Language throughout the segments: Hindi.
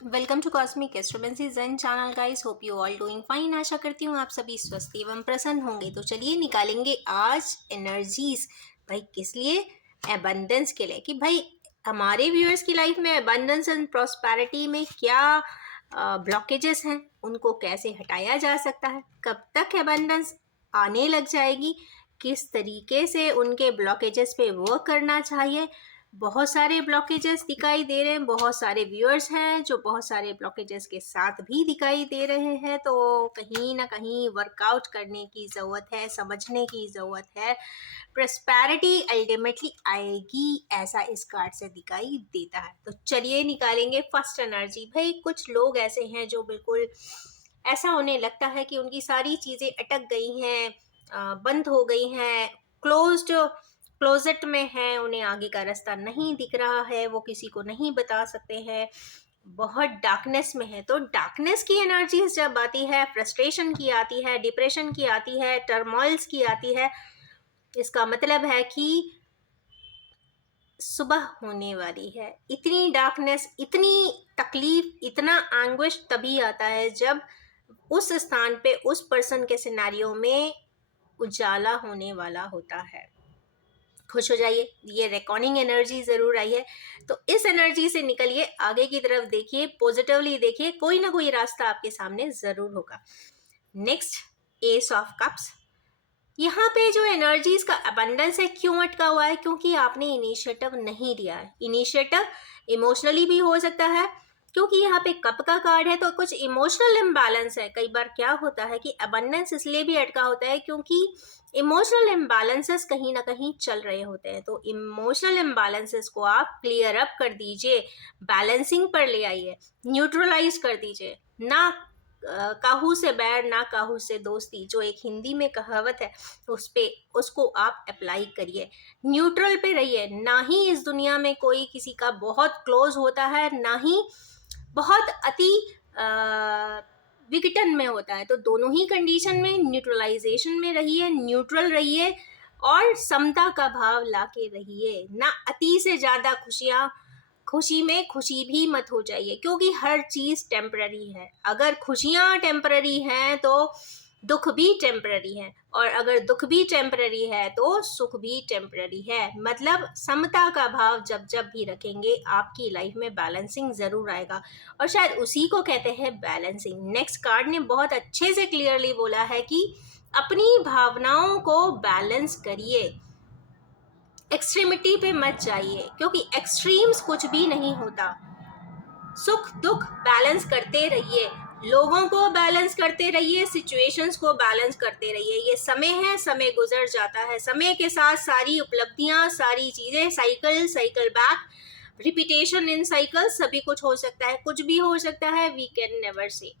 Welcome to cosmic astromancy zen channel guys. Hope you all doing fine. आशा करती हूँ आप सभी स्वस्थ एवं प्रसन्न होंगे। तो चलिए निकालेंगे आज एनर्जीज। भाई किस लिए? एबंडेंस के लिए। कि भाई हमारे व्यूअर्स की लाइफ में एबंडेंस एंड प्रॉस्पेरिटी में क्या ब्लॉकेजेस हैं, उनको कैसे हटाया जा सकता है, कब तक एबंडेंस आने लग जाएगी, किस तरीके से उनके ब्लॉकेजेस पे वर्क करना चाहिए। बहुत सारे ब्लॉकेजेस दिखाई दे रहे हैं, बहुत सारे व्यूअर्स हैं जो बहुत सारे ब्लॉकेजेस के साथ भी दिखाई दे रहे हैं। तो कहीं ना कहीं वर्कआउट करने की ज़रूरत है, समझने की ज़रूरत है। प्रॉस्पेरिटी अल्टीमेटली आएगी, ऐसा इस कार्ड से दिखाई देता है। तो चलिए निकालेंगे फर्स्ट एनर्जी। भाई कुछ लोग ऐसे हैं जो बिल्कुल ऐसा होने लगता है कि उनकी सारी चीज़ें अटक गई हैं, बंद हो गई हैं, क्लोज्ड क्लोजेट में है, उन्हें आगे का रास्ता नहीं दिख रहा है, वो किसी को नहीं बता सकते हैं, बहुत डार्कनेस में है। तो डार्कनेस की एनर्जीज जब आती है, फ्रस्ट्रेशन की आती है, डिप्रेशन की आती है, टर्मोइल्स की आती है, इसका मतलब है कि सुबह होने वाली है। इतनी डार्कनेस, इतनी तकलीफ, इतना एंग्विश तभी आता है जब उस स्थान पे, उस पर्सन के सिनेरियो में उजाला होने वाला होता है। खुश हो जाइए, ये रिकॉर्डिंग एनर्जी ज़रूर आई है। तो इस एनर्जी से निकलिए, आगे की तरफ देखिए, पॉजिटिवली देखिए, कोई ना कोई रास्ता आपके सामने ज़रूर होगा। Next, S of cups. यहाँ पे जो एनर्जीज का अबंडेंस है, क्यों अटका हुआ है? क्योंकि आपने इनिशिएटिव नहीं लिया है। इनिशिएटिव इमोशनली भी हो सकता है, क्योंकि यहाँ पे कप का कार्ड है, तो कुछ इमोशनल इम्बैलेंस है। कई बार क्या होता है कि अबंडेंस इसलिए भी अटका होता है क्योंकि इमोशनल इम्बैलेंसेस कहीं ना कहीं चल रहे होते हैं। तो इमोशनल इम्बैलेंसेस को आप क्लियर अप कर दीजिए, बैलेंसिंग पर ले आइए, न्यूट्रलाइज कर दीजिए। ना काहू से बैर, ना काहू से दोस्ती, जो एक हिंदी में कहावत है, उसको आप अप्लाई करिए। न्यूट्रल पे रहिए। ना ही इस दुनिया में कोई किसी का बहुत क्लोज होता है, ना ही बहुत अति विघटन में होता है। तो दोनों ही कंडीशन में न्यूट्रलाइजेशन में रहिए, न्यूट्रल रहिए और समता का भाव लाके रहिए। ना अति से ज़्यादा खुशी में खुशी भी मत हो जाइए, क्योंकि हर चीज़ टेम्पररी है। अगर खुशियाँ टेम्पररी हैं तो दुख भी टेम्पररी है, और अगर दुख भी टेम्पररी है तो सुख भी टेम्पररी है। मतलब समता का भाव जब जब भी रखेंगे, आपकी लाइफ में बैलेंसिंग ज़रूर आएगा, और शायद उसी को कहते हैं बैलेंसिंग। नेक्स्ट कार्ड ने बहुत अच्छे से क्लियरली बोला है कि अपनी भावनाओं को बैलेंस करिए, एक्सट्रीमिटी पे मत जाइए, क्योंकि एक्सट्रीम्स कुछ भी नहीं होता। सुख दुख बैलेंस करते रहिए, लोगों को बैलेंस करते रहिए, सिचुएशंस को बैलेंस करते रहिए। ये समय है, समय गुजर जाता है, समय के साथ सारी उपलब्धियां, सारी चीज़ें, cycle cycle back, repetition in cycle, सभी कुछ हो सकता है, कुछ भी हो सकता है, वी कैन नेवर से।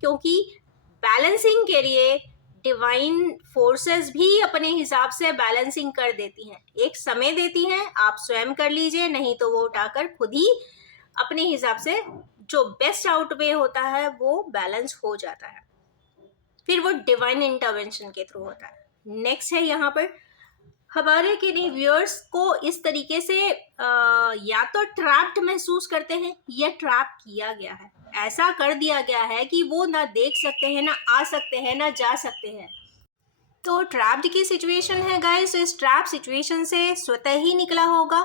क्योंकि बैलेंसिंग के लिए डिवाइन फोर्सेस भी अपने हिसाब से बैलेंसिंग कर देती हैं। एक समय देती हैं, आप स्वयं कर लीजिए, नहीं तो वो उठाकर खुद ही अपने हिसाब से जो बेस्ट आउटवे होता है वो बैलेंस हो जाता है, फिर वो डिवाइन इंटरवेंशन के थ्रू होता है। नेक्स्ट है यहाँ पर हमारे किन्हीं व्यूअर्स को इस तरीके से या तो ट्रैप्ड महसूस करते हैं या ट्रैप किया गया है, ऐसा कर दिया गया है कि वो ना देख सकते हैं, ना आ सकते हैं, ना जा सकते हैं। तो ट्रैप्ड की सिचुएशन है गाइस। तो इस ट्रैप सिचुएशन से स्वतः ही निकला होगा,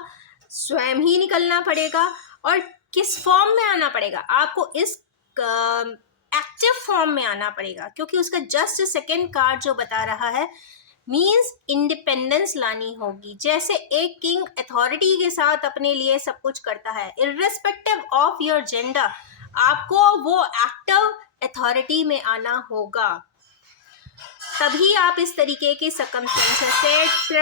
स्वयं ही निकलना पड़ेगा। और किस फॉर्म में आना पड़ेगा आपको? इस एक्टिव फॉर्म में आना पड़ेगा, क्योंकि उसका जस्ट सेकेंड कार्ड जो बता रहा है मीन्स इंडिपेंडेंस लानी होगी। जैसे एक किंग अथॉरिटी के साथ अपने लिए सब कुछ करता है, इर्रेस्पेक्टिव ऑफ योर जेंडर, आपको वो एक्टिव अथॉरिटी में आना होगा। तभी आप इस तरीके की सर्कमस्टेंसेस से,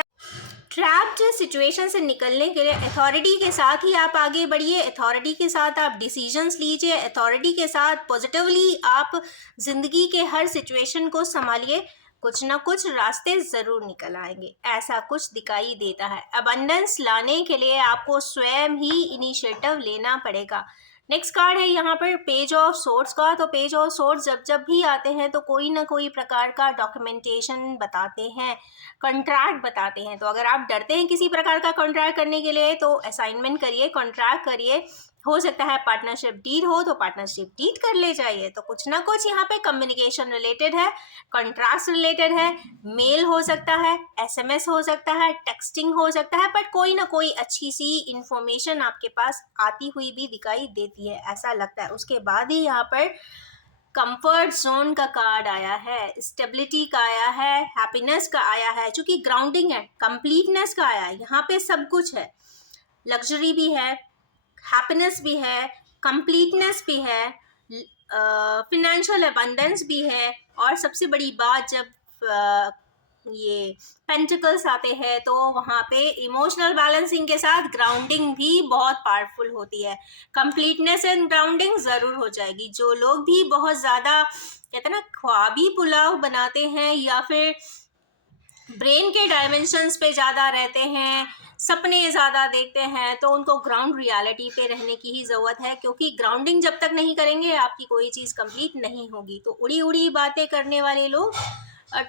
ट्रैप्ड सिचुएशन से निकलने के लिए अथॉरिटी के साथ ही आप आगे बढ़िए, अथॉरिटी के साथ आप डिसीजंस लीजिए, अथॉरिटी के साथ पॉजिटिवली आप जिंदगी के हर सिचुएशन को संभालिए। कुछ ना कुछ रास्ते ज़रूर निकल आएंगे, ऐसा कुछ दिखाई देता है। अबंडेंस लाने के लिए आपको स्वयं ही इनिशिएटिव लेना पड़ेगा। नेक्स्ट कार्ड है यहाँ पर पेज ऑफ सोर्ड्स का। तो पेज ऑफ सोर्ड्स जब जब भी आते हैं तो कोई ना कोई प्रकार का डॉक्यूमेंटेशन बताते हैं, कॉन्ट्रैक्ट बताते हैं। तो अगर आप डरते हैं किसी प्रकार का कॉन्ट्रैक्ट करने के लिए तो असाइनमेंट करिए, कॉन्ट्रैक्ट करिए, हो सकता है पार्टनरशिप डीड हो तो पार्टनरशिप डीड कर ले जाइए। तो कुछ ना कुछ यहाँ पे कम्युनिकेशन रिलेटेड है, कॉन्ट्रैक्ट रिलेटेड है, मेल हो सकता है, एसएमएस हो सकता है, टेक्सटिंग हो सकता है, बट कोई ना कोई अच्छी सी इंफॉर्मेशन आपके पास आती हुई भी दिखाई देती है, ऐसा लगता है। उसके बाद ही यहाँ पर कंफर्ट जोन का कार्ड आया है, स्टेबिलिटी का आया है, हैप्पीनेस का आया है, चूंकि ग्राउंडिंग है, कंप्लीटनेस का आया है। यहाँ पे सब कुछ है, लग्जरी भी है, हैप्पीनेस भी है, कंप्लीटनेस भी है, फिनेंशियल अबंडेंस भी है, और सबसे बड़ी बात जब ये पेंटिकल्स आते हैं तो वहाँ पे इमोशनल बैलेंसिंग के साथ ग्राउंडिंग भी बहुत पावरफुल होती है। कंप्लीटनेस एंड ग्राउंडिंग ज़रूर हो जाएगी। जो लोग भी बहुत ज़्यादा कहते हैं ना ख्वाबी पुलाव बनाते हैं या फिर ब्रेन के डायमेंशंस पे ज़्यादा रहते हैं, सपने ज़्यादा देखते हैं, तो उनको ग्राउंड रियलिटी पे रहने की ही ज़रूरत है, क्योंकि ग्राउंडिंग जब तक नहीं करेंगे आपकी कोई चीज़ कंप्लीट नहीं होगी। तो उड़ी उड़ी बातें करने वाले लोग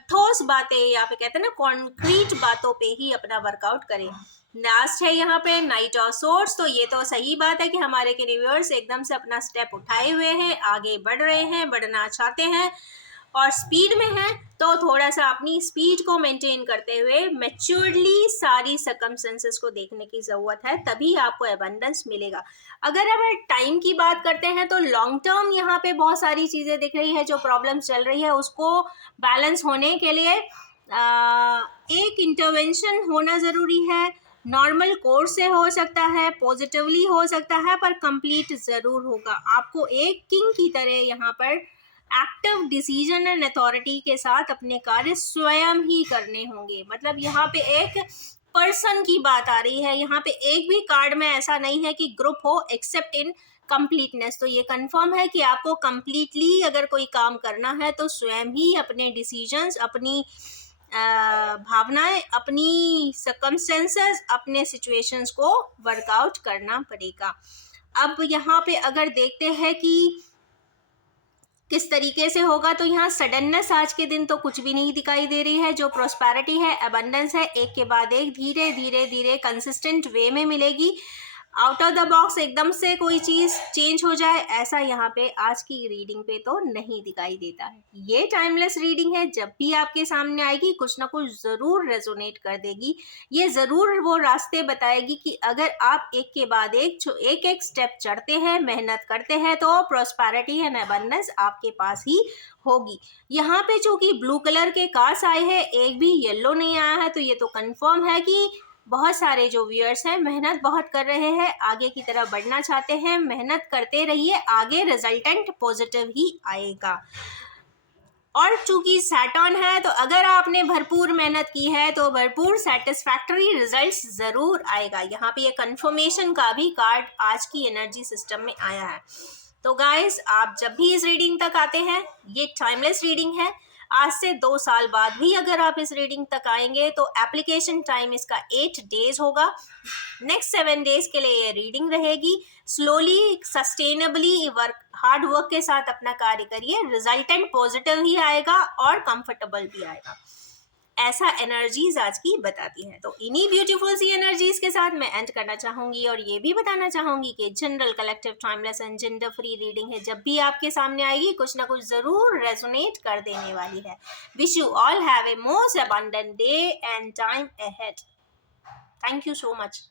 ठोस बातें या फिर कहते हैं ना कॉन्क्रीट बातों पे ही अपना वर्कआउट करें। लास्ट है यहाँ पे नाइट ऑफ सोर्स। तो ये तो सही बात है कि हमारे यूनिवर्स एकदम से अपना स्टेप उठाए हुए हैं, आगे बढ़ रहे हैं, बढ़ना चाहते हैं और स्पीड में है। तो थोड़ा सा अपनी स्पीड को मेंटेन करते हुए मैच्योरली सारी सर्कमस्टेंसेस को देखने की ज़रूरत है, तभी आपको एबंडेंस मिलेगा। अगर अब टाइम की बात करते हैं तो लॉन्ग टर्म यहाँ पे बहुत सारी चीज़ें दिख रही है, जो प्रॉब्लम चल रही है उसको बैलेंस होने के लिए एक इंटरवेंशन होना ज़रूरी है। नॉर्मल कोर्स से हो सकता है, पॉजिटिवली हो सकता है, पर कंप्लीट ज़रूर होगा। आपको एक किंग की तरह यहाँ पर एक्टिव डिसीजन एंड अथॉरिटी के साथ अपने कार्य स्वयं ही करने होंगे। मतलब यहाँ पे एक पर्सन की बात आ रही है, यहाँ पे एक भी कार्ड में ऐसा नहीं है कि ग्रुप हो एक्सेप्ट इन कंप्लीटनेस। तो ये कंफर्म है कि आपको कंप्लीटली अगर कोई काम करना है तो स्वयं ही अपने डिसीजंस, अपनी भावनाएं, अपनी सर्कमस्टेंसेस, अपने सिचुएशंस को वर्कआउट करना पड़ेगा। अब यहाँ पे अगर देखते हैं कि किस तरीके से होगा, तो यहाँ सडननेस आज के दिन तो कुछ भी नहीं दिखाई दे रही है। जो प्रोस्पेरिटी है, अबंडेंस है, एक के बाद एक धीरे धीरे धीरे कंसिस्टेंट वे में मिलेगी। आउट ऑफ द बॉक्स एकदम से कोई चीज़ चेंज हो जाए, ऐसा यहाँ पे आज की रीडिंग पे तो नहीं दिखाई देता है। ये टाइमलेस रीडिंग है, जब भी आपके सामने आएगी कुछ ना कुछ ज़रूर रेजोनेट कर देगी। ये ज़रूर वो रास्ते बताएगी कि अगर आप एक के बाद एक एक स्टेप चढ़ते हैं, मेहनत करते हैं, तो प्रॉस्पेरिटी एंड अबंडेंस आपके पास ही होगी। यहाँ पे चूंकि ब्लू कलर के कार्ड्स आए हैं, एक भी येलो नहीं आया है, तो ये तो कंफर्म है कि बहुत सारे जो व्यूअर्स हैं मेहनत बहुत कर रहे हैं, आगे की तरफ बढ़ना चाहते हैं। मेहनत करते रहिए, आगे रिजल्टेंट पॉजिटिव ही आएगा। और चूंकि सैटर्न है, तो अगर आपने भरपूर मेहनत की है तो भरपूर सेटिस्फैक्टरी रिजल्ट्स ज़रूर आएगा। यहाँ पे ये कंफर्मेशन का भी कार्ड आज की एनर्जी सिस्टम में आया है। तो गाइस, आप जब भी इस रीडिंग तक आते हैं, ये टाइमलेस रीडिंग है। आज से 2 साल बाद भी अगर आप इस रीडिंग तक आएंगे तो एप्लीकेशन टाइम इसका 8 डेज होगा। नेक्स्ट 7 डेज के लिए ये रीडिंग रहेगी। Slowly, sustainably work, hard work के साथ अपना कार्य करिए, रिजल्टेंट पॉजिटिव ही आएगा और कंफर्टेबल भी आएगा, ऐसा एनर्जीज आज की बताती हैं। तो इन्हीं ब्यूटीफुल सी एनर्जीज के साथ मैं एंड करना चाहूंगी और ये भी बताना चाहूंगी कि general, collective, timeless and gender free reading है। जब भी आपके सामने आएगी कुछ ना कुछ जरूर रेजोनेट कर देने वाली है। Wish you all have a most abundant day and time ahead. Thank you so much.